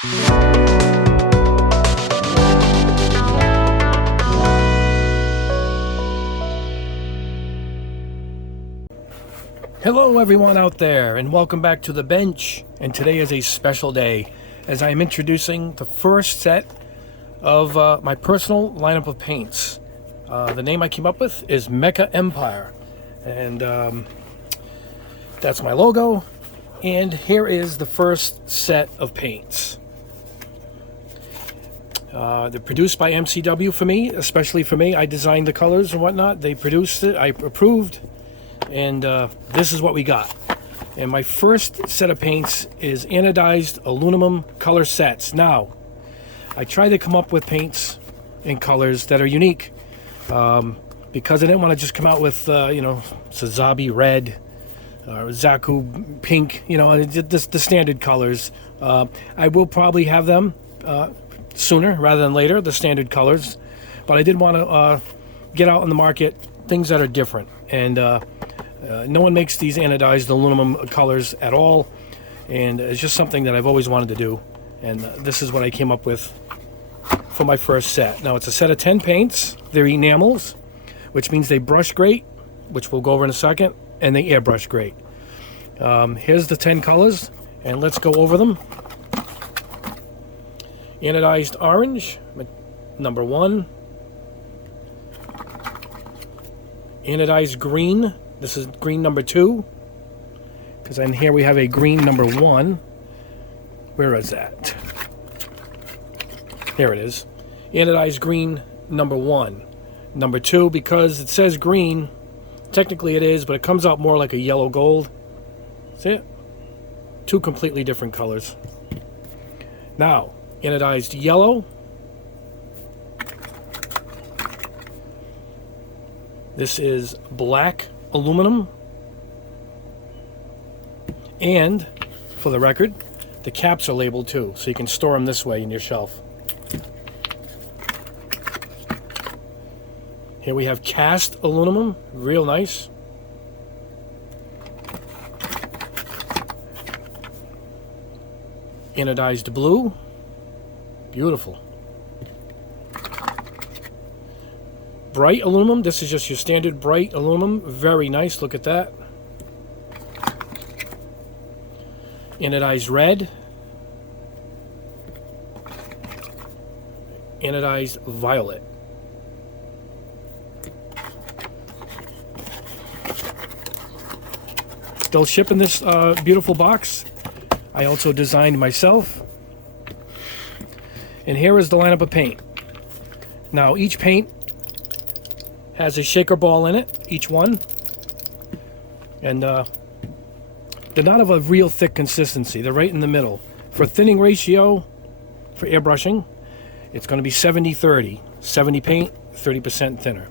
Hello everyone out there, and welcome back to the bench. And today is a special day as I am introducing the first set of my personal lineup of paints. The name I came up with is Mecha Empire, and that's my logo. And here is the first set of paints. They're produced by MCW for me, especially for me. I designed the colors and whatnot. They produced it, I approved, and this is what we got. And my first set of paints is Anodized Aluminum Color sets. Now, I tried to come up with paints and colors that are unique, because I didn't want to just come out with, Sazabi red, or Zaku pink, the standard colors. I will probably have them sooner rather than later, the standard colors, but I did want to get out in the market things that are different. And no one makes these anodized aluminum colors at all, and it's just something that I've always wanted to do, and this is what I came up with for my first set. Now, it's a set of 10 paints. They're enamels, which means they brush great, which we'll go over in a second, and they airbrush great. Here's the 10 colors, and let's go over them. Anodized Orange, number 1. Anodized Green, this is green number 2, because in here we have a green number 1. Where is that? Here it is. Anodized Green number 1. Number 2, because it says green, technically it is, but it comes out more like a yellow gold. See it? Two completely different colors. Now, Anodized Yellow. This is black aluminum. And, for the record, the caps are labeled too, so you can store them this way in your shelf. Here we have cast aluminum, real nice. Anodized Blue, beautiful. Bright aluminum, this is just your standard bright aluminum, very nice, look at that. Anodized Red. Anodized Violet. Still shipping this beautiful box. I also designed myself. And here is the lineup of paint. Now, each paint has a shaker ball in it, each one. And they're not of a real thick consistency. They're right in the middle. For thinning ratio, for airbrushing, it's going to be 70-30. 70 paint, 30% thinner.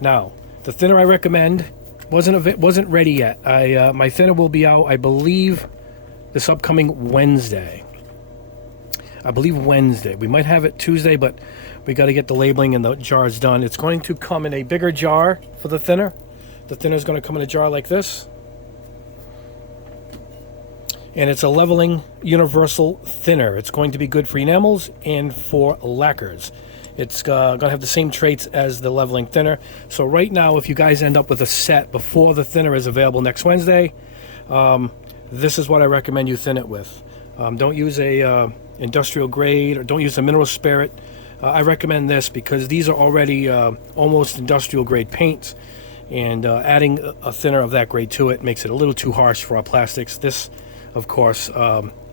Now, the thinner I recommend wasn't ready yet. My thinner will be out, I believe, this upcoming Wednesday. I believe Wednesday. We might have it Tuesday, but we got to get the labeling and the jars done. It's going to come in a bigger jar for the thinner. The thinner is going to come in a jar like this. And it's a leveling universal thinner. It's going to be good for enamels and for lacquers. It's going to have the same traits as the leveling thinner. So right now, if you guys end up with a set before the thinner is available next Wednesday, this is what I recommend you thin it with. Don't use a industrial grade, or don't use a mineral spirit. I recommend this because these are already almost industrial grade paints, and adding a thinner of that grade to it makes it a little too harsh for our plastics. This, of course,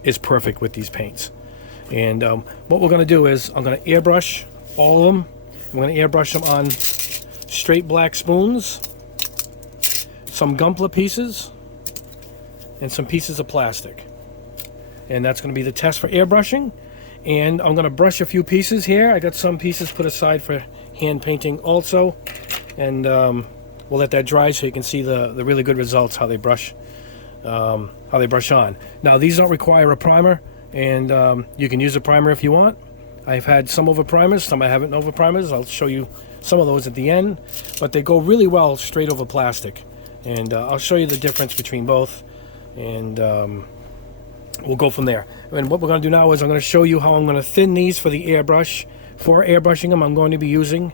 is perfect with these paints. And what we're going to do is I'm going to airbrush all of them. I'm going to airbrush them on straight black spoons, some Gunpla pieces, and some pieces of plastic. And that's going to be the test for airbrushing. And I'm going to brush a few pieces here. I got some pieces put aside for hand painting also. And we'll let that dry so you can see the really good results, how they brush on. Now, these don't require a primer, and you can use a primer if you want. I've had some over primers, some I haven't over primers. I'll show you some of those at the end. But they go really well straight over plastic. And I'll show you the difference between both. And we'll go from there. And what we're going to do now is I'm going to show you how I'm going to thin these for the airbrush. For airbrushing them, I'm going to be using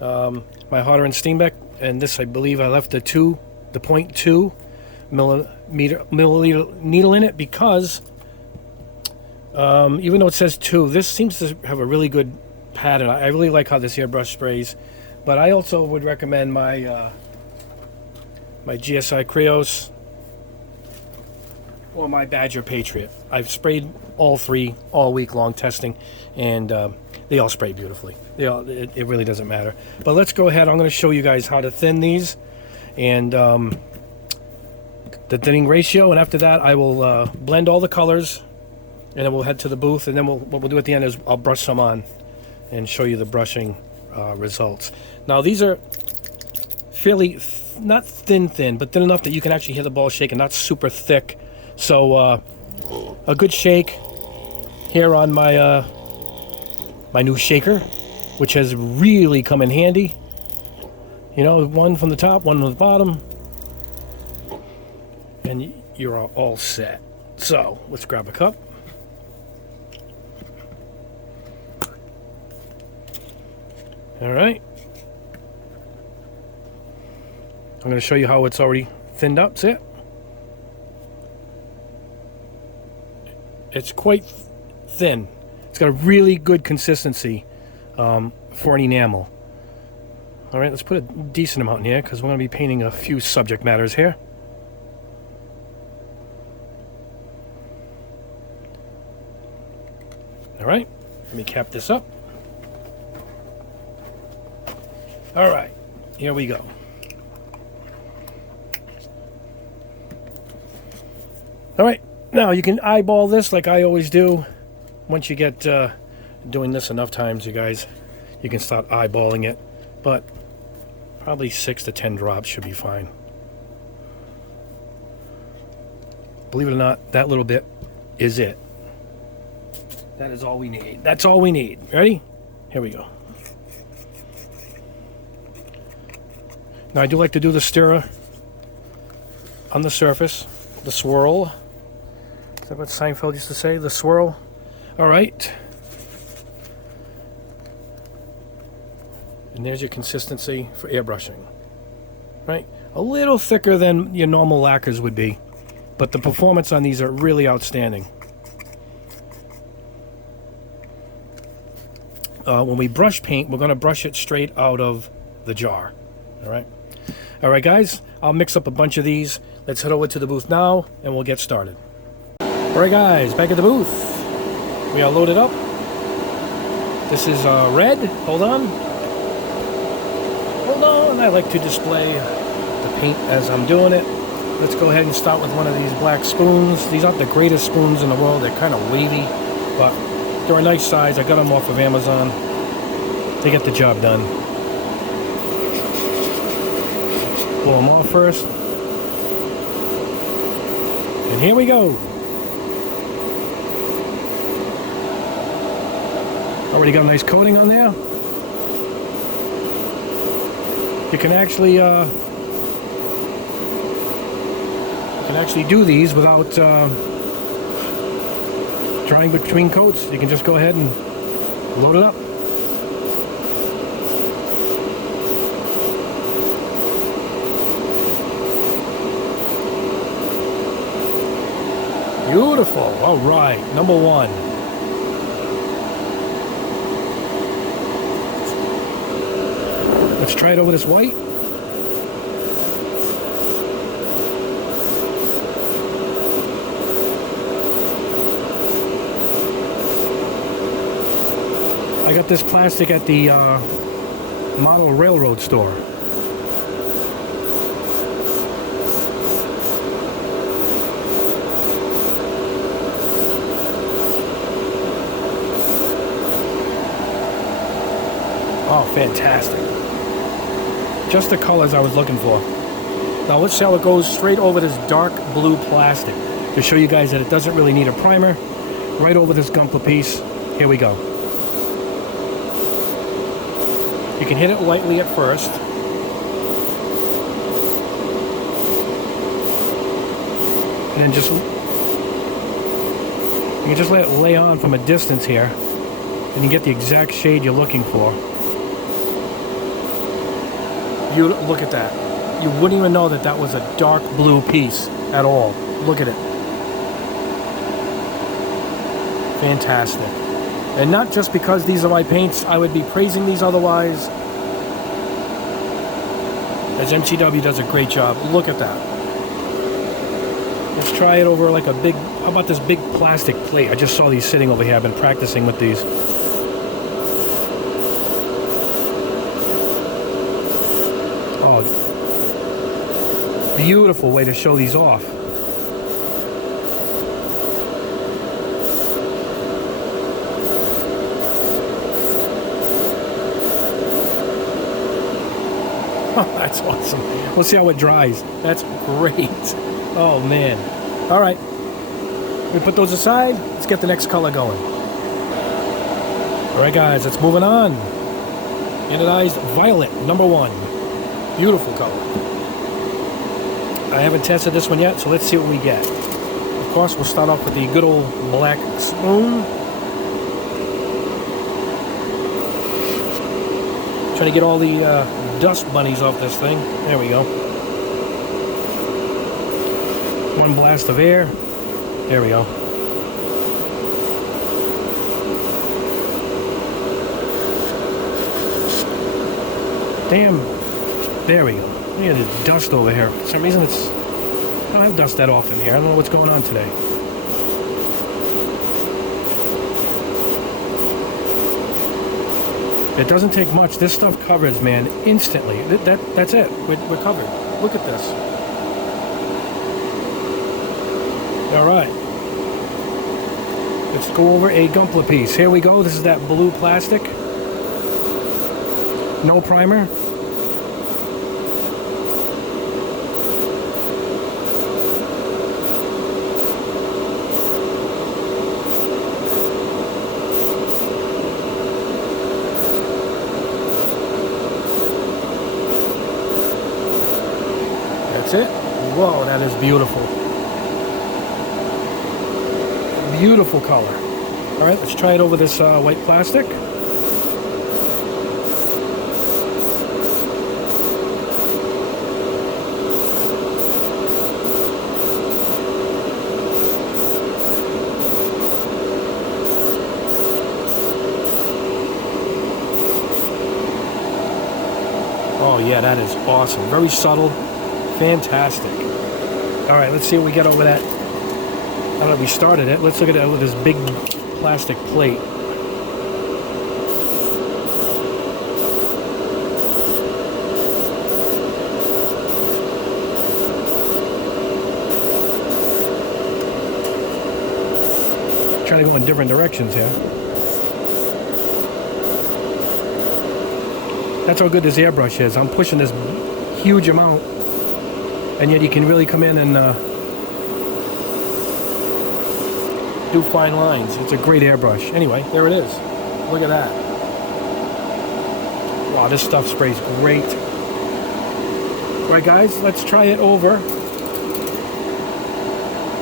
my Harder Steenbeck, and this I believe I left the 0.2 milliliter needle in it because even though it says 2, this seems to have a really good pattern. I really like how this airbrush sprays, but I also would recommend my my GSI Krios or my Badger Patriot. I've sprayed all three all week long testing, and they all spray beautifully. It really doesn't matter. But let's go ahead. I'm going to show you guys how to thin these and the thinning ratio, and after that I will blend all the colors, and then we'll head to the booth, and then what we'll do at the end is I'll brush some on and show you the brushing results. Now these are fairly not thin, but thin enough that you can actually hear the ball shake, and not super thick. So a good shake here on my my new shaker, which has really come in handy. You know, one from the top, one from the bottom, and you're all set. So let's grab a cup. All right. I'm going to show you how it's already thinned up. See it? It's quite thin. It's got a really good consistency for an enamel. All right, let's put a decent amount in here because we're going to be painting a few subject matters here. All right, let me cap this up. All right, here we go. All right, now you can eyeball this like I always do. Once you get doing this enough times, you guys, you can start eyeballing it. But probably 6 to 10 drops should be fine. Believe it or not, that little bit is it. That is all we need. That's all we need. Ready? Here we go. Now I do like to do the stirrer on the surface, the swirl. Is that what Seinfeld used to say? The swirl. All right. And there's your consistency for airbrushing. Right? A little thicker than your normal lacquers would be, but the performance on these are really outstanding. When we brush paint, we're going to brush it straight out of the jar. All right. All right, guys, I'll mix up a bunch of these. Let's head over to the booth now, and we'll get started. All right, guys, back at the booth. We are loaded up. This is red. Hold on. Hold on. I like to display the paint as I'm doing it. Let's go ahead and start with one of these black spoons. These aren't the greatest spoons in the world. They're kind of wavy, but they're a nice size. I got them off of Amazon. They get the job done. Pull them off first. And here we go. Already got a nice coating on there. You can actually do these without drying between coats. You can just go ahead and load it up. Beautiful. All right, number one. Let's try it over this white. I got this plastic at the model railroad store. Oh, fantastic. Just the colors I was looking for. Now let's see how it goes straight over this dark blue plastic to show you guys that it doesn't really need a primer. Right over this Gunpla piece. Here we go. You can hit it lightly at first. And then just can just let it lay on from a distance here, and you get the exact shade you're looking for. You look at that. You wouldn't even know that that was a dark blue piece at all. Look at it. Fantastic. And not just because these are my paints, I would be praising these otherwise, as MCW does a great job. Look at that. Let's try it over like a big, how about this big plastic plate? I just saw these sitting over here. I've been practicing with these. Oh, beautiful way to show these off. That's awesome. We'll see how it dries. That's great. Oh, man. All right. We put those aside. Let's get the next color going. All right, guys. Let's move on. Anodized Violet, number 1. Beautiful color. I haven't tested this one yet, so let's see what we get. Of course, we'll start off with the good old black spoon. Trying to get all the dust bunnies off this thing. There we go. One blast of air. There we go. Damn. There we go. Look at the dust over here. For some reason I don't have dust that often here. I don't know what's going on today. It doesn't take much. This stuff covers, man, instantly. That's it. We're covered. Look at this. All right. Let's go over a Gunpla piece. Here we go. This is that blue plastic. No primer. That's it. Whoa, that is beautiful. Beautiful color. All right, let's try it over this white plastic. Oh yeah, that is awesome. Very subtle. Fantastic. All right, let's see what we get over that. Now that we started it, let's look at it with this big plastic plate. Trying to go in different directions here. That's how good this airbrush is. I'm pushing this huge amount, and yet you can really come in and do fine lines. It's a great airbrush. Anyway, there it is. Look at that. Wow, this stuff sprays great. All right, guys, let's try it over.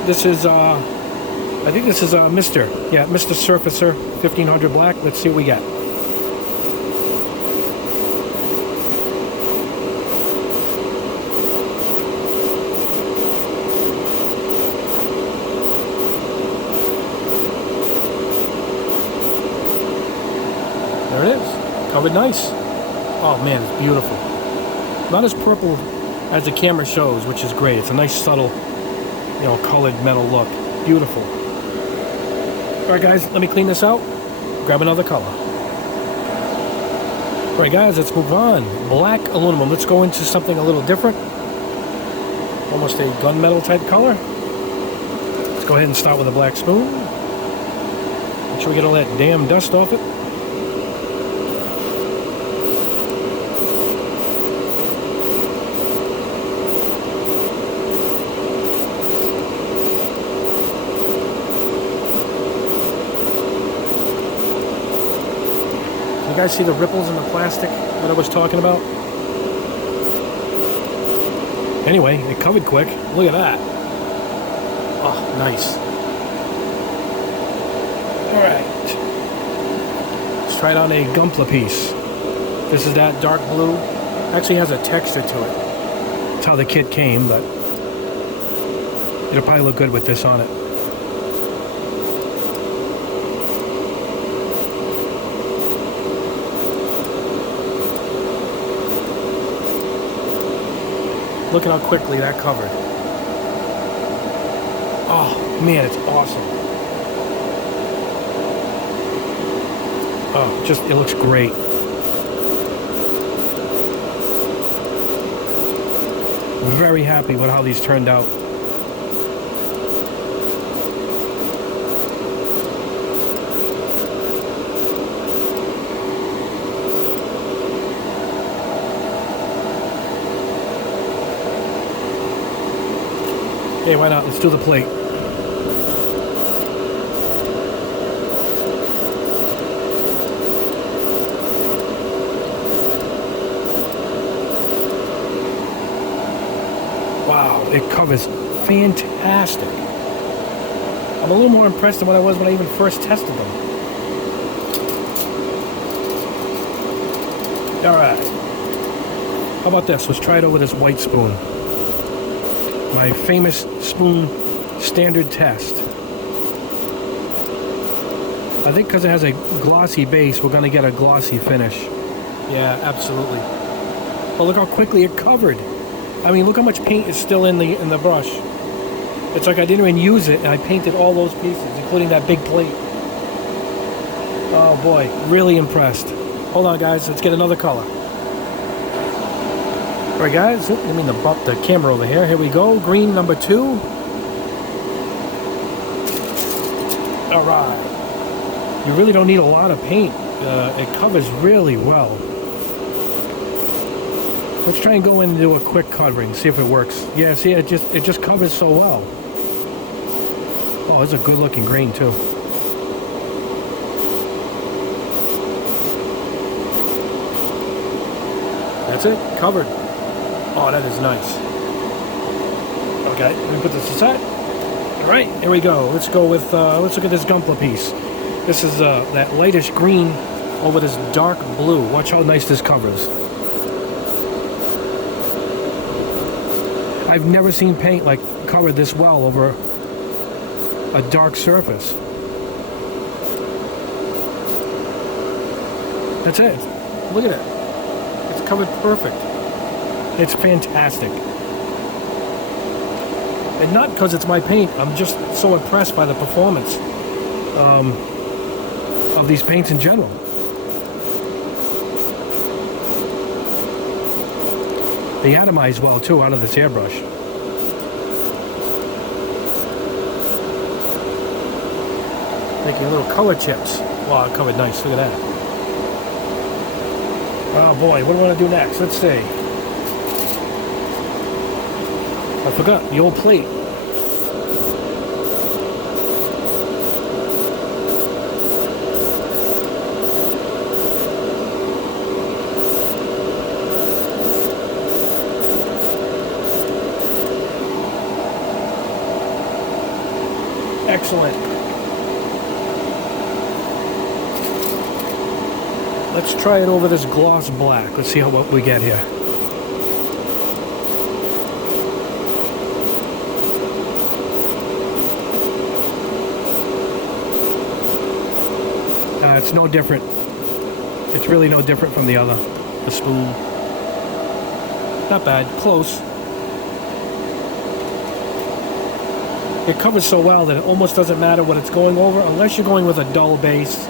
This is, I think this is Mr. Surfacer 1500 Black. Let's see what we get. There it is. Covered nice. Oh man, it's beautiful. Not as purple as the camera shows, which is great. It's a nice subtle, colored metal look. Beautiful. All right, guys, let me clean this out. Grab another color. All right, guys, let's move on. Black aluminum. Let's go into something a little different. Almost a gunmetal type color. Let's go ahead and start with a black spoon. Make sure we get all that damn dust off it. You guys see the ripples in the plastic that I was talking about? Anyway, it covered quick. Look at that. Oh, nice. Let's try it on a Gunpla piece. This is that dark blue. Actually has a texture to it. That's how the kit came, but it'll probably look good with this on it. Look at how quickly that covered. Oh, man, it's awesome. Oh, just, it looks great. Very happy with how these turned out. Hey, why not? Let's do the plate. Wow, it covers fantastic. I'm a little more impressed than what I was when I even first tested them. Alright. How about this? Let's try it over this white spoon. My famous spoon standard test. I think because it has a glossy base, we're going to get a glossy finish. Yeah, absolutely. But look how quickly it covered. I mean, look how much paint is still in the brush. It's like I didn't even use it, and I painted all those pieces, including that big plate. Oh boy, really impressed. Hold on, guys. Let's get another color. All right, guys. Let me bump the camera over here. Here we go. Green number 2. All right. You really don't need a lot of paint. It covers really well. Let's try and go in and do a quick covering, see if it works. Yeah, see, it just covers so well. Oh, it's a good looking green too. That's it, covered. Oh, that is nice. Okay, let me put this aside. All right, here we go. Let's go with, let's look at this Gunpla piece. This is that lightish green over this dark blue. Watch how nice this covers. I've never seen paint like cover this well over a dark surface. That's it. Look at it. It's covered perfect. It's fantastic. And not because it's my paint. I'm just so impressed by the performance of these paints in general. They atomize well too out of this airbrush. Making little color chips. Wow, it covered nice. Look at that. Oh boy, what do I want to do next? Let's see. I forgot the old plate. Excellent. Let's try it over this gloss black. Let's see what we get here. It's no different. It's really no different from the other. The spoon. Not bad. Close. It covers so well that it almost doesn't matter what it's going over, unless you're going with a dull base,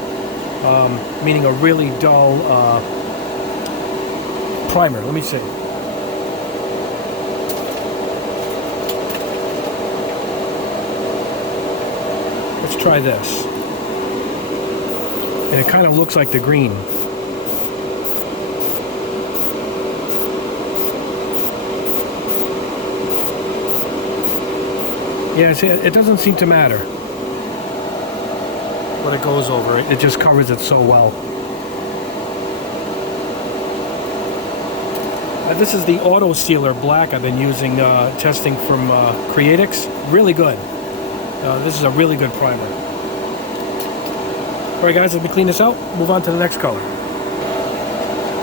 meaning a really dull primer. Let me see. Let's try this. And it kind of looks like the green. Yeah, see, it doesn't seem to matter what it goes over. It just covers it so well. This is the Auto Sealer Black I've been using, testing from Creatix. Really good. This is a really good primer. Alright guys, let me clean this out. Move on to the next color.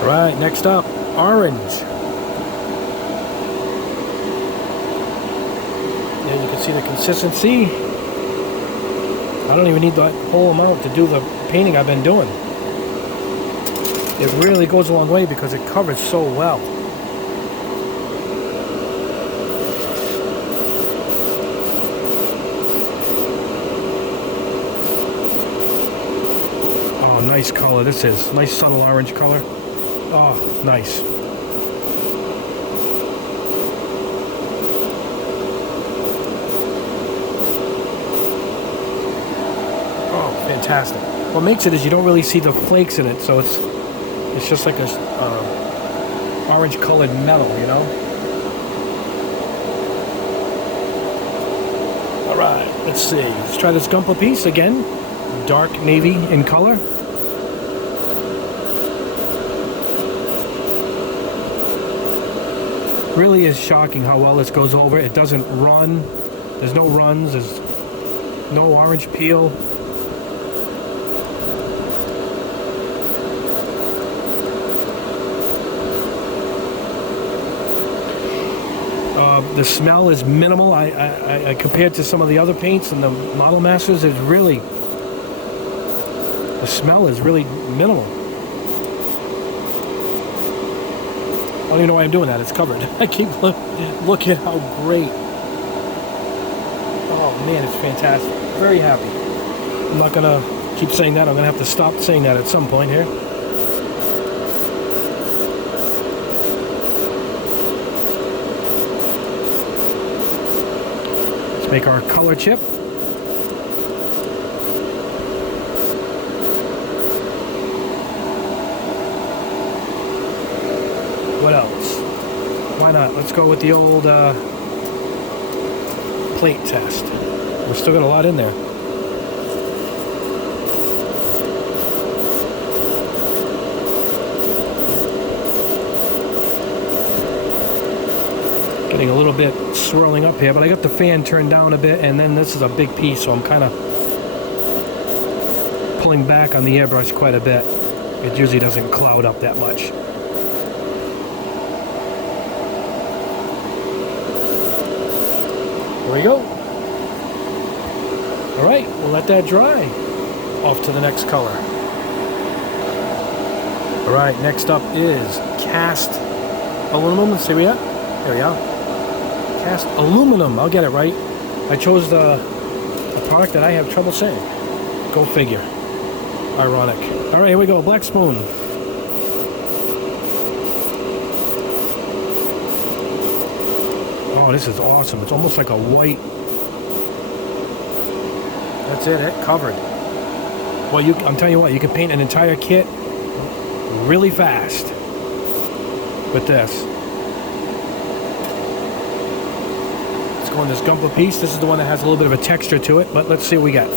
Alright, next up, orange. There you can see the consistency. I don't even need that whole amount to do the painting I've been doing. It really goes a long way because it covers so well. Oh, nice color this is. Nice subtle orange color. Oh, nice. Oh, fantastic. What makes it is you don't really see the flakes in it, so it's just like a orange colored metal, you know? Alright, let's see. Let's try this Gundam piece again. Dark navy in color. Really is shocking how well this goes over. It doesn't run. There's no runs. There's no orange peel. The smell is minimal. I compared to some of the other paints and the Model Masters, it's really, the smell is really minimal. I don't even know why I'm doing that. It's covered. I keep looking at how great. Oh man, it's fantastic. Very happy. I'm not gonna keep saying that. I'm gonna have to stop saying that at some point here. Let's make our color chip. What else? Why not? Let's go with the old plate test. We've still got a lot in there. Getting a little bit swirling up here, but I got the fan turned down a bit, and then this is a big piece, so I'm kind of pulling back on the airbrush quite a bit. It usually doesn't cloud up that much. There we go. All right, we'll let that dry. Off to the next color. All right, next up is cast aluminum. Let's see where we at. There we are. Cast aluminum. I'll get it right. I chose a product that I have trouble saying. Go figure. Ironic. All right, here we go. Black spoon. Oh, this is awesome. It's almost like a white. That's it covered. Well, I'm telling you what, you can paint an entire kit really fast with this. Let's go on this Gundam piece. This is the one that has a little bit of a texture to it, but let's see what we got.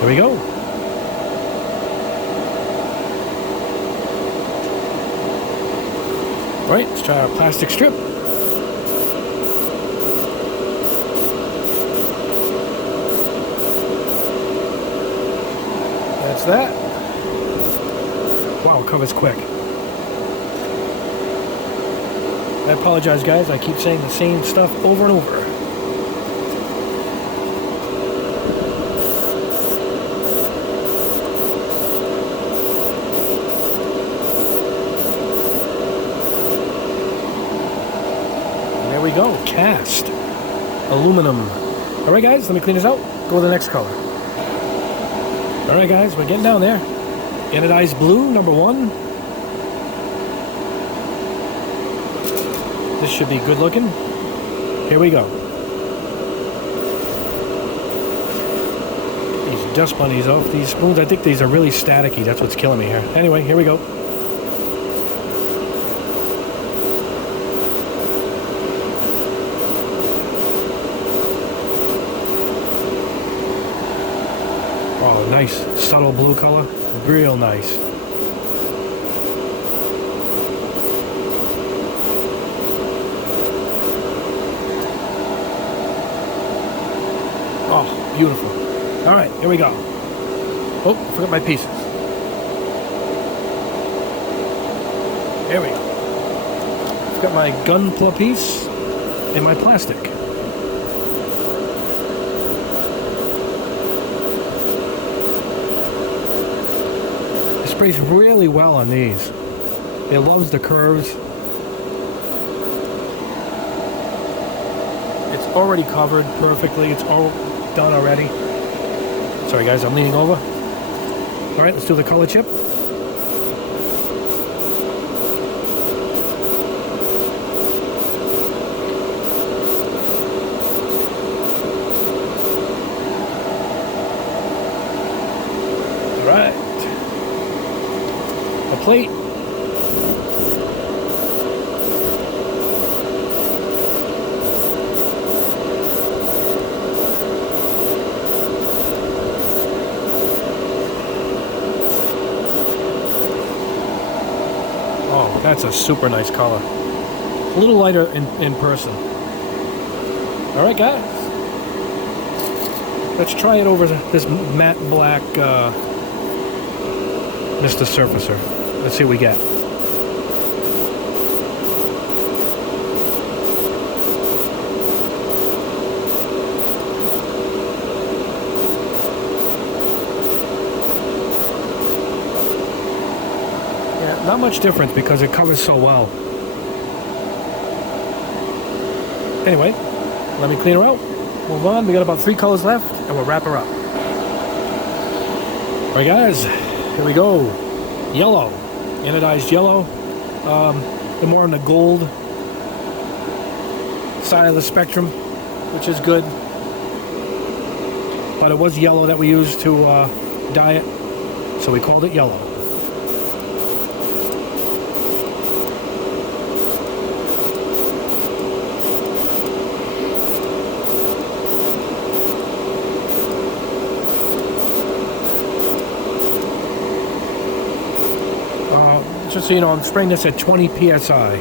There we go. All right, let's try our plastic strip. That's that. Wow, it covers quick. I apologize, guys. I keep saying the same stuff over and over. There we go, cast aluminum. All right, guys, let me clean this out. Go to the next color. All right, guys, we're getting down there. Anodized Blue, number 1. This should be good looking. Here we go. These dust bunnies off these spoons. I think these are really staticky. That's what's killing me here. Anyway, here we go. Oh, nice subtle blue color. Real nice. Beautiful. All right, here we go. Oh, I forgot my pieces. There we go. I've got my gunpla piece and my plastic. It sprays really well on these. It loves the curves. It's already covered perfectly. It's all done already. Sorry guys, I'm leaning over. All right, let's do the color chip. All right. A plate. Oh, that's a super nice color. A little lighter in person. All right, guys. Let's try it over this matte black Mr. Surfacer. Let's see what we get. Not much difference because it covers so well. Anyway, let me clean her out. Move on. We got about 3 colors left, and we'll wrap her up. All right, guys. Here we go. Yellow. Anodized yellow. They're more on the gold side of the spectrum, which is good. But it was yellow that we used to dye it, so we called it yellow. Just so you know, I'm spraying this at 20 psi.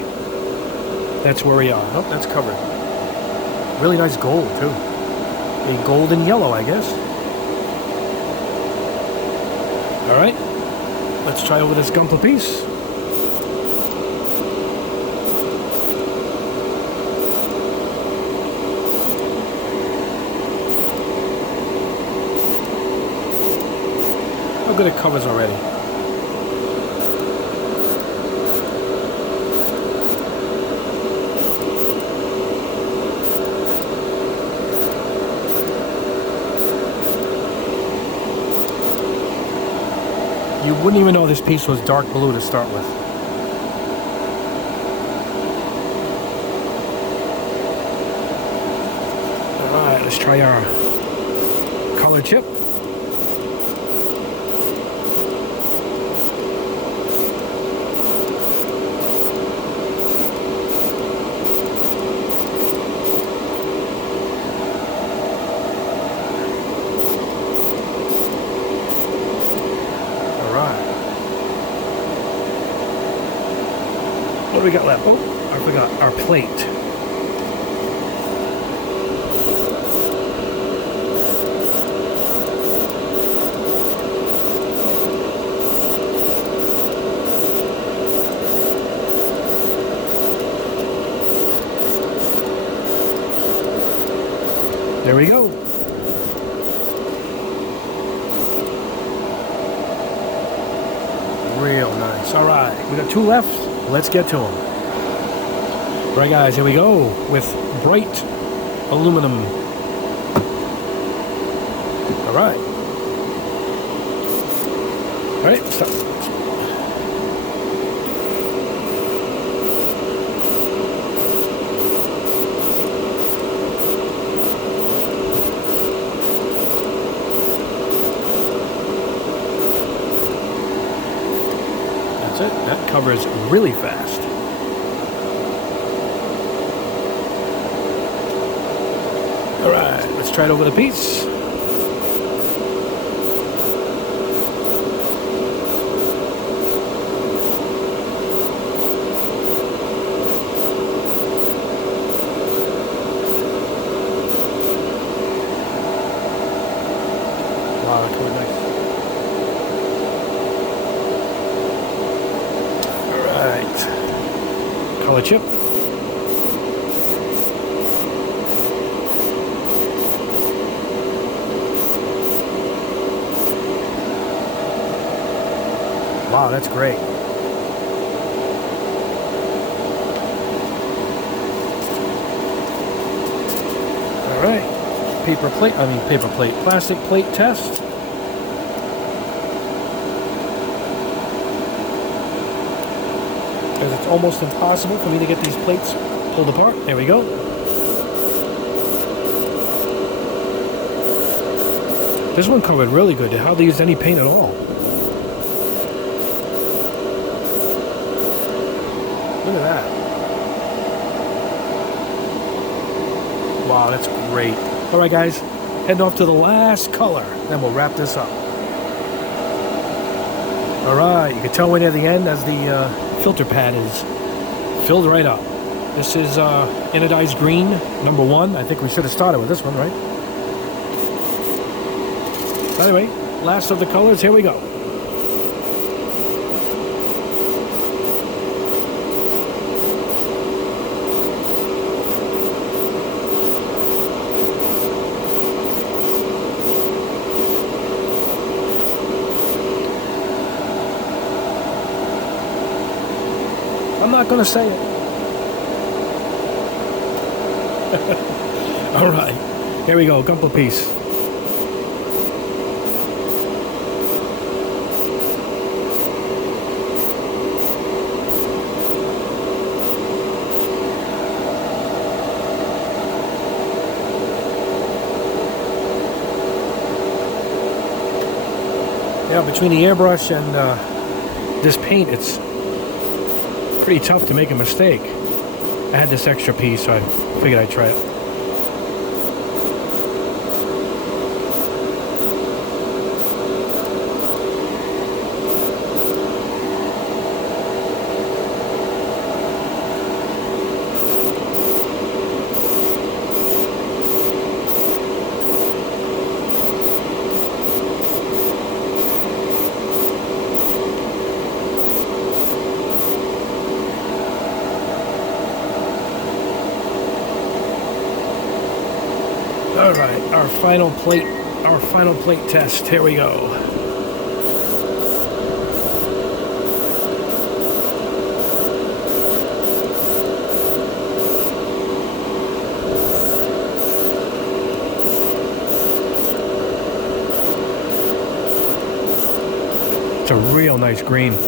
That's where we are. Oh, that's covered. Really nice gold, too. A golden yellow, I guess. All right. Let's try over this gunpla piece. How good it covers already. You wouldn't even know this piece was dark blue to start with. Alright, let's try our color chip. What do we got left? Oh, I forgot our plate. There we go. Real nice. All right, we got 2 left. Let's get to them. All right, guys, here we go with bright aluminum. All right. All right, stop. That's it. That covers really fast. All right, let's try it over the piece. Alright. Color chip. Wow, that's great. Alright. Plastic plate test. Because it's almost impossible for me to get these plates pulled apart. There we go. This one covered really good. They hardly used any paint at all. Look at that. Wow, that's great. Alright guys, heading off to the last color, then we'll wrap this up. Alright, you can tell we're near the end as the filter pad is filled right up. This is Anodized Green, number 1. I think we should have started with this one, right? Anyway, last of the colors, here we go. I'm not going to say it. All right, here we go, couple piece. Yeah, between the airbrush and this paint, it's pretty tough to make a mistake. I had this extra piece, so I figured I'd try it. All right, our final plate test. Here we go. It's a real nice green. All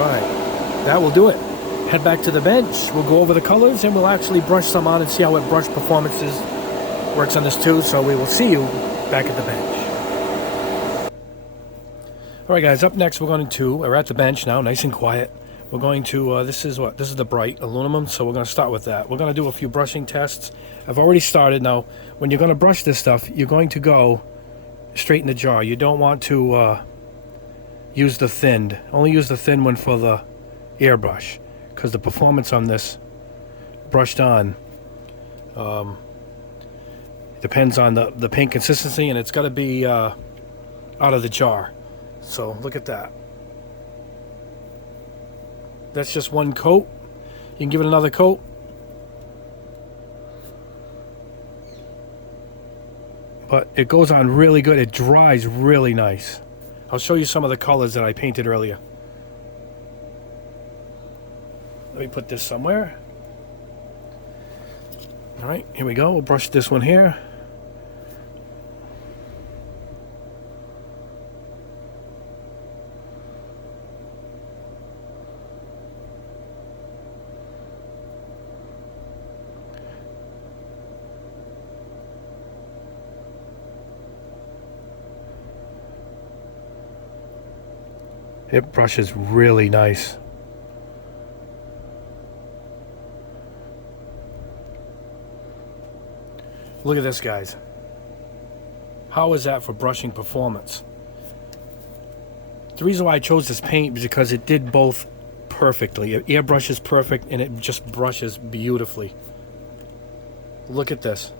right, that will do it. Head back to the bench, we'll go over the colors and we'll actually brush some on and see how it brush performances works on this too, so we will see you back at the bench. Alright guys, up next we're at the bench now, nice and quiet. We're going to, this is the bright aluminum, so we're going to start with that. We're going to do a few brushing tests. I've already started. Now, when you're going to brush this stuff, you're going to go straight in the jar. You don't want to use the thinned. Only use the thin one for the airbrush, because the performance on this brushed on depends on the paint consistency, and it's got to be out of the jar. So look at that. That's just one coat. You can give it another coat. But it goes on really good. It dries really nice. I'll show you some of the colors that I painted earlier. Let me put this somewhere. All right, here we go. We'll brush this one here. It brushes really nice. Look at this, guys. How is that for brushing performance? The reason why I chose this paint is because it did both perfectly. It airbrushes perfect and it just brushes beautifully. Look at this.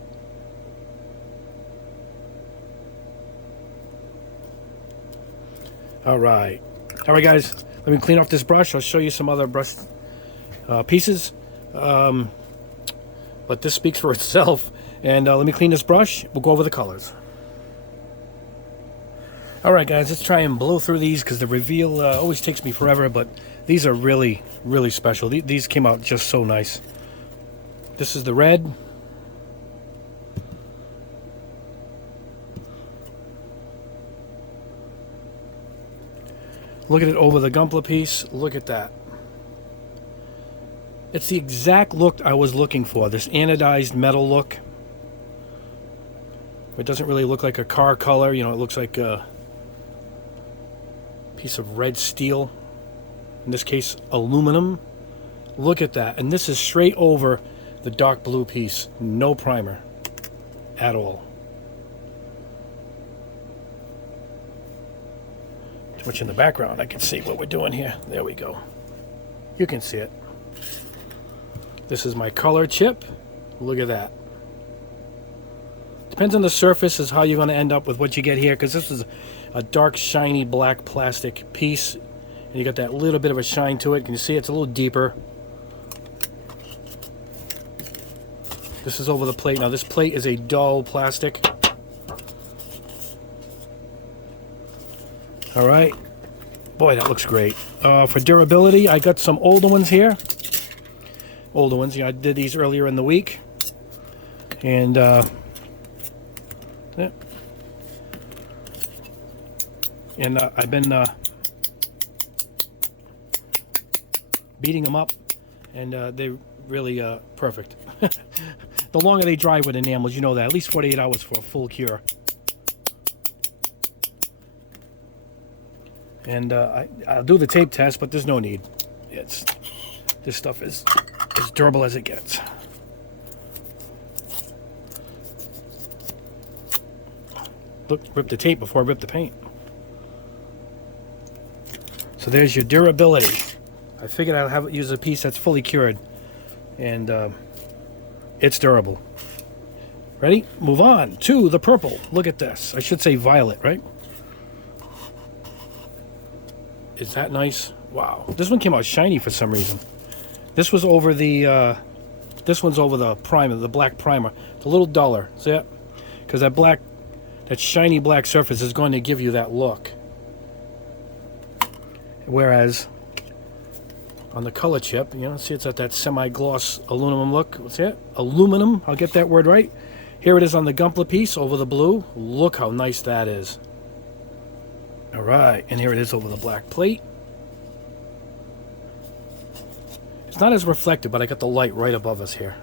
All right, guys. Let me clean off this brush. I'll show you some other brush pieces, but this speaks for itself. And let me clean this brush. We'll go over the colors. All right, guys. Let's try and blow through these because the reveal always takes me forever. But these are really, really special. These came out just so nice. This is the red. Look at it over the Gunpla piece. Look at that. It's the exact look I was looking for. This anodized metal look. It doesn't really look like a car color. You know, it looks like a piece of red steel. In this case, aluminum. Look at that. And this is straight over the dark blue piece. No primer at all. Too much in the background. I can see what we're doing here. There we go. You can see it. This is my color chip. Look at that. Depends on the surface is how you're going to end up with what you get here, because this is a dark, shiny black plastic piece. And you got that little bit of a shine to it. Can you see it's a little deeper? This is over the plate. Now this plate is a dull plastic. All right. Boy, that looks great. For durability, I got some older ones here. Older ones. I did these earlier in the week. And, yeah. And I've been beating them up. And they're really perfect. The longer they dry with enamels, you know that. At least 48 hours for a full cure. And I'll do the tape test, but there's no need. This stuff is as durable as it gets. Look, rip the tape before I rip the paint. So there's your durability. I figured I'll use a piece that's fully cured. And it's durable. Ready? Move on to the purple. Look at this. I should say violet, right? Is that nice? Wow. This one came out shiny for some reason. This was over the, this one's over the primer, the black primer. It's a little duller. See that? Because that shiny black surface is going to give you that look. Whereas on the color chip, you know, see it's at that semi-gloss aluminum look. What's that? Aluminum. I'll get that word right. Here it is on the Gunpla piece over the blue. Look how nice that is. All right, and here it is over the black plate. It's not as reflective, but I got the light right above us here.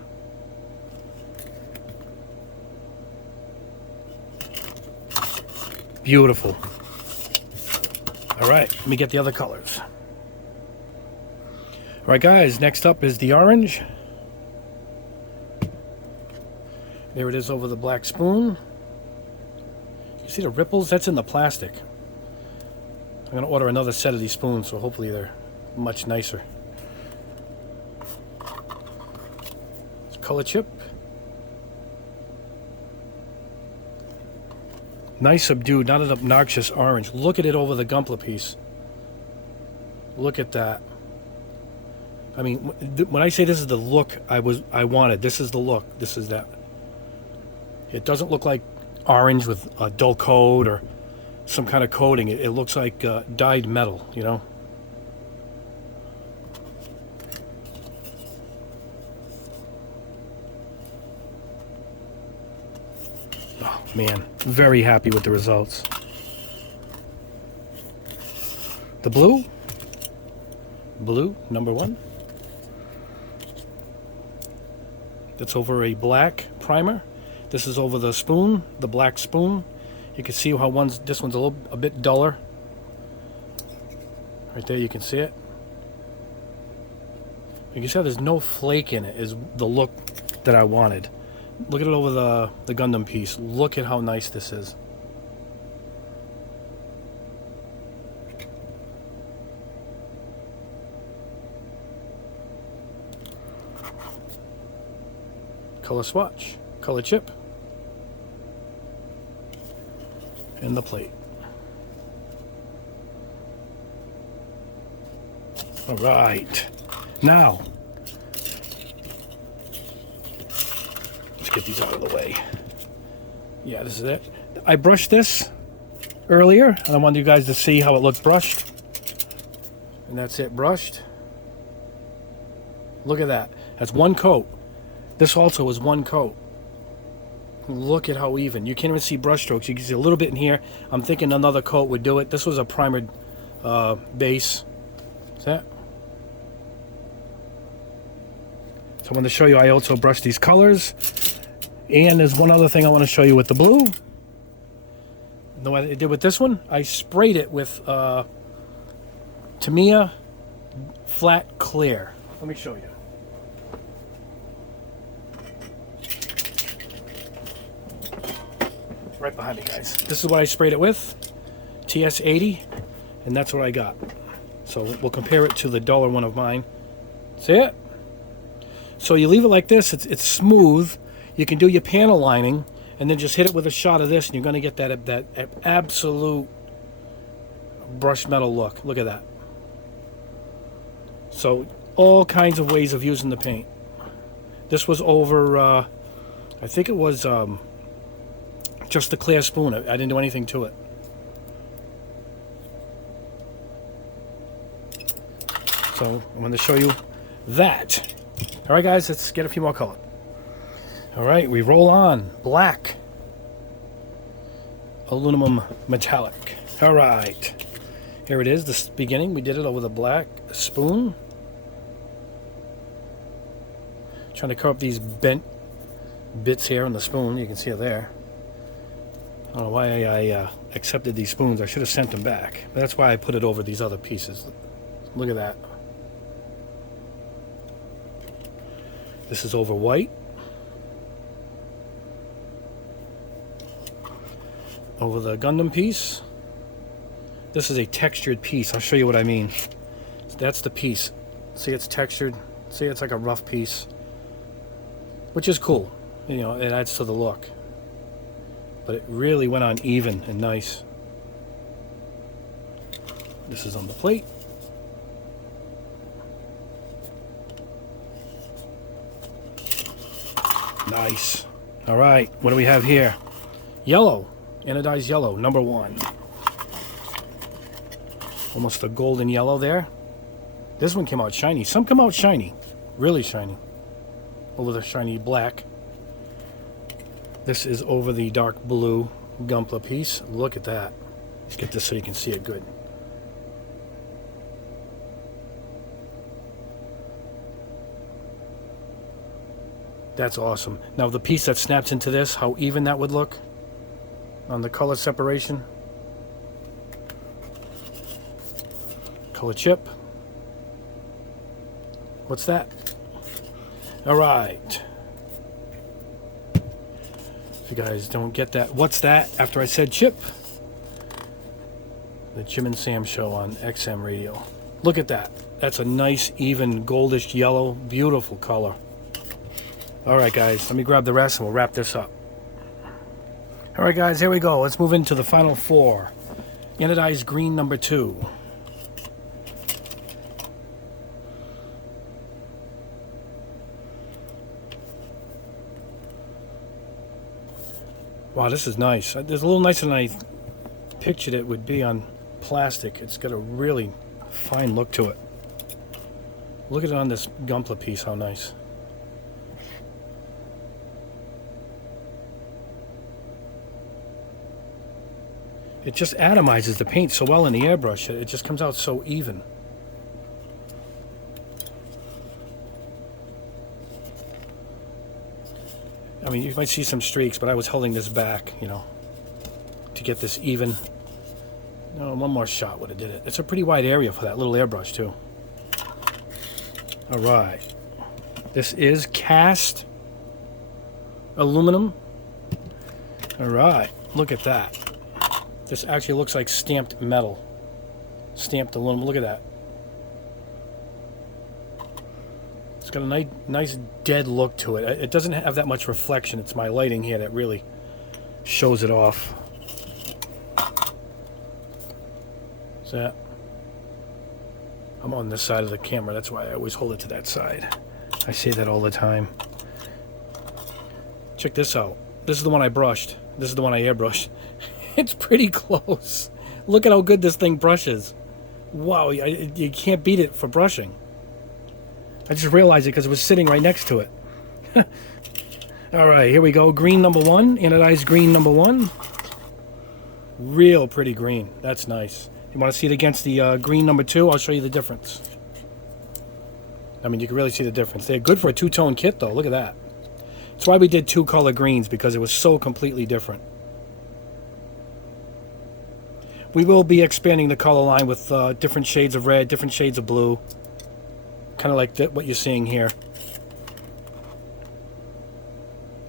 Beautiful. All right, let me get the other colors. All right, guys, next up is the orange. There it is over the black spoon. You see the ripples? That's in the plastic. I'm going to order another set of these spoons, so hopefully they're much nicer. It's color chip. Nice subdued, not an obnoxious orange. Look at it over the Gunpla piece. Look at that. I mean, when I say this is the look I wanted, this is the look. This is that. It doesn't look like orange with a dull coat or some kind of coating. It looks like dyed metal, you know. Oh man, very happy with the results. The blue, number one. That's over a black primer. This is over the spoon, the black spoon. You can see how this one's a bit duller. Right there, you can see it. You can see how there's no flake in it, is the look that I wanted. Look at it over the Gundam piece. Look at how nice this is. Color swatch, color chip, and the plate. All right. Now, let's get these out of the way. Yeah, this is it. I brushed this earlier, and I wanted you guys to see how it looked brushed. And that's it, brushed. Look at that. That's one coat. This also is one coat. Look at how even. You can't even see brush strokes. You can see a little bit in here. I'm thinking another coat would do it. This was a primered base. Is that? So I want to show you I also brushed these colors. And there's one other thing I want to show you with the blue. The way I did with this one, I sprayed it with Tamiya Flat Clear. Let me show you. Right behind me, guys. This is what I sprayed it with, TS80, and that's what I got. So we'll compare it to the dollar one of mine. See it? So you leave it like this. It's smooth. You can do your panel lining, and then just hit it with a shot of this, and you're going to get that absolute brushed metal look. Look at that. So all kinds of ways of using the paint. This was over, I think it was just the clear spoon. I didn't do anything to it. So I'm going to show you that. All right, guys, let's get a few more color. All right, we roll on. Black. Aluminum metallic. All right. Here it is, the beginning. We did it over the black spoon. Trying to cover up these bent bits here on the spoon. You can see it there. I don't know why I accepted these spoons. I should have sent them back. But that's why I put it over these other pieces. Look at that. This is over white. Over the Gundam piece. This is a textured piece. I'll show you what I mean. That's the piece. See, it's textured. See, it's like a rough piece. Which is cool. You know, it adds to the look. But it really went on even and nice. This is on the plate. Nice. All right, what do we have here? Yellow. Anodized yellow, number 1. Almost a golden yellow there. This one came out shiny. Some come out shiny. Really shiny. Over the shiny black. This is over the dark blue Gunpla piece. Look at that. Let's get this so you can see it good. That's awesome. Now the piece that snaps into this, how even that would look on the color separation. Color chip. What's that? All right. If you guys don't get that, what's that? After I said chip. The Jim and Sam show on XM radio. Look at that. That's a nice, even, goldish yellow. Beautiful color. All right, guys. Let me grab the rest and we'll wrap this up. All right, guys. Here we go. Let's move into the final 4. Anodized Green number 2. Wow, this is nice. It's a little nicer than I pictured it would be on plastic. It's got a really fine look to it. Look at it on this Gunpla piece, how nice. It just atomizes the paint so well in the airbrush. It just comes out so even. I mean, you might see some streaks, but I was holding this back, you know, to get this even. No, one more shot would have did it. It's a pretty wide area for that little airbrush, too. All right. This is cast aluminum. All right. Look at that. This actually looks like stamped metal. Stamped aluminum. Look at that. It's got a nice dead look to it. It doesn't have that much reflection. It's my lighting here that really shows it off. Is that? I'm on this side of the camera, that's why I always hold it to that side. I say that all the time. Check this out. This is the one I brushed. This is the one I airbrushed. It's pretty close. Look at how good this thing brushes. Wow, you can't beat it for brushing. I just realized it because it was sitting right next to it. Alright, here we go. Green number 1. Anodized green number 1. Real pretty green. That's nice. You want to see it against the green number 2? I'll show you the difference. I mean, you can really see the difference. They're good for a two-tone kit, though. Look at that. That's why we did 2 color greens, because it was so completely different. We will be expanding the color line with different shades of red, different shades of blue. Kind of like what you're seeing here.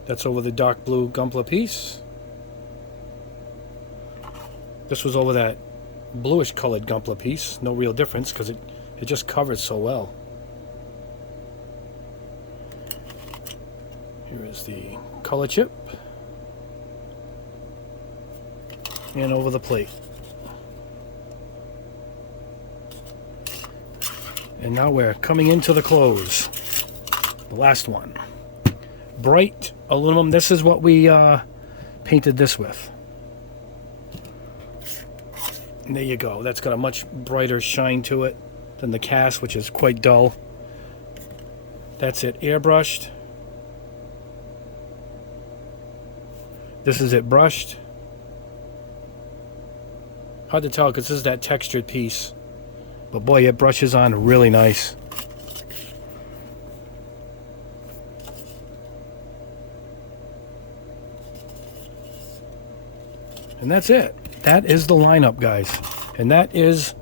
That's over the dark blue Gunpla piece. This was over that bluish colored Gunpla piece. No real difference because it just covers so well. Here is the color chip. And over the plate. And now we're coming into the close. The last one. Bright aluminum. This is what we painted this with. And there you go. That's got a much brighter shine to it than the cast, which is quite dull. That's it airbrushed. This is it brushed. Hard to tell because this is that textured piece. But boy, it brushes on really nice. And that's it. That is the lineup, guys. And that is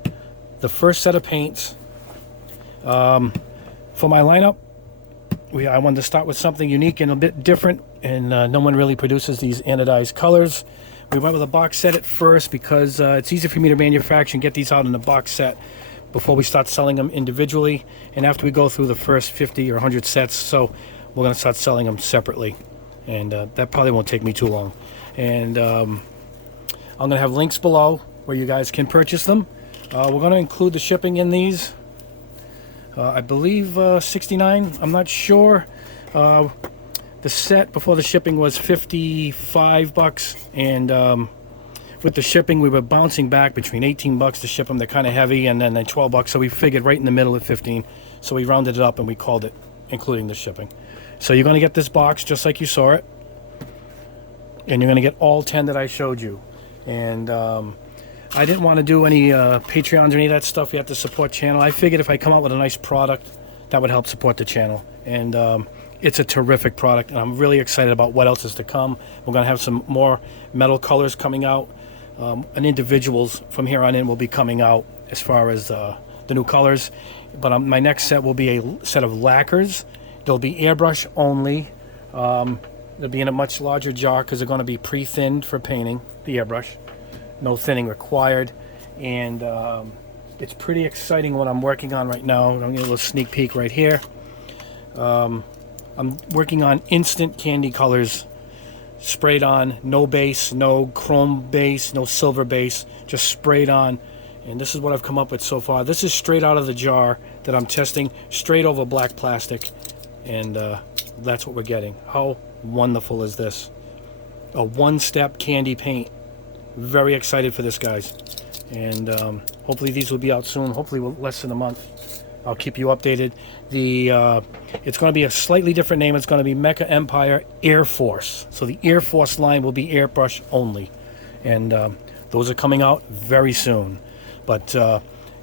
the first set of paints. For my lineup, I wanted to start with something unique and a bit different. And no one really produces these anodized colors. We went with a box set at first because it's easy for me to manufacture and get these out in a box set before we start selling them individually, and after we go through the first 50 or 100 sets, so we're going to start selling them separately, and that probably won't take me too long. And I'm going to have links below where you guys can purchase them. We're going to include the shipping in these. I believe $69. I'm not sure. The set before the shipping was $55, and with the shipping, we were bouncing back between $18 to ship them. They're kind of heavy, and then $12. So we figured right in the middle at 15. So we rounded it up and we called it, including the shipping. So you're going to get this box just like you saw it, and you're going to get all 10 that I showed you. And I didn't want to do any Patreons or any of that stuff. You have to support channel. I figured if I come out with a nice product, that would help support the channel. And it's a terrific product, and I'm really excited about what else is to come. We're going to have some more metal colors coming out. And individuals from here on in will be coming out as far as the new colors. But my next set will be a set of lacquers. They'll be airbrush only. They'll be in a much larger jar because they're going to be pre-thinned for painting, the airbrush. No thinning required. And it's pretty exciting what I'm working on right now. I'm going to get a little sneak peek right here. I'm working on instant candy colors. Sprayed on, no base, no chrome base, no silver base, just sprayed on. And this is what I've come up with so far. This is straight out of the jar that I'm testing, straight over black plastic. And that's what we're getting. How wonderful is this? A one-step candy paint. Very excited for this, guys. And hopefully these will be out soon, hopefully less than a month. I'll keep you updated. It's going to be a slightly different name. It's going to be Mecha Empire Air Force. So the Air Force line will be airbrush only. And those are coming out very soon. But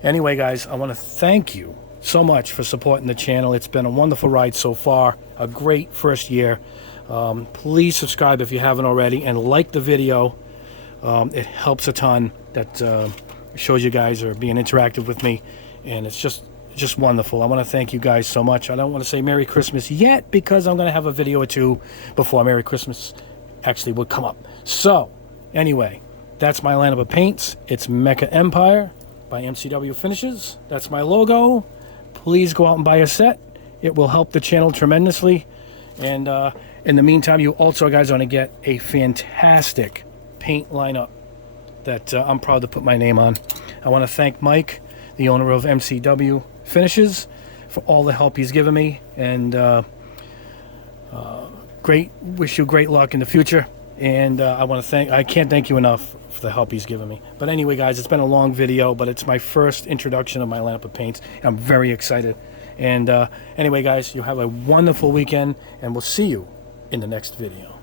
anyway, guys, I want to thank you so much for supporting the channel. It's been a wonderful ride so far. A great first year. Please subscribe if you haven't already. And like the video. It helps a ton. That shows you guys are being interactive with me. And it's just wonderful. I want to thank you guys so much. I don't want to say Merry Christmas yet because I'm going to have a video or two before Merry Christmas actually would come up. So, anyway, that's my lineup of paints. It's Mecha Empire by MCW Finishes. That's my logo. Please go out and buy a set. It will help the channel tremendously. And in the meantime, you also guys are going to get a fantastic paint lineup that I'm proud to put my name on. I want to thank Mike, the owner of MCW Finishes, for all the help he's given me, and wish you great luck in the future. And I can't thank you enough for the help he's given me. But anyway, guys, it's been a long video, but it's my first introduction of my lineup of paints. I'm very excited. And anyway, guys, you have a wonderful weekend, and we'll see you in the next video.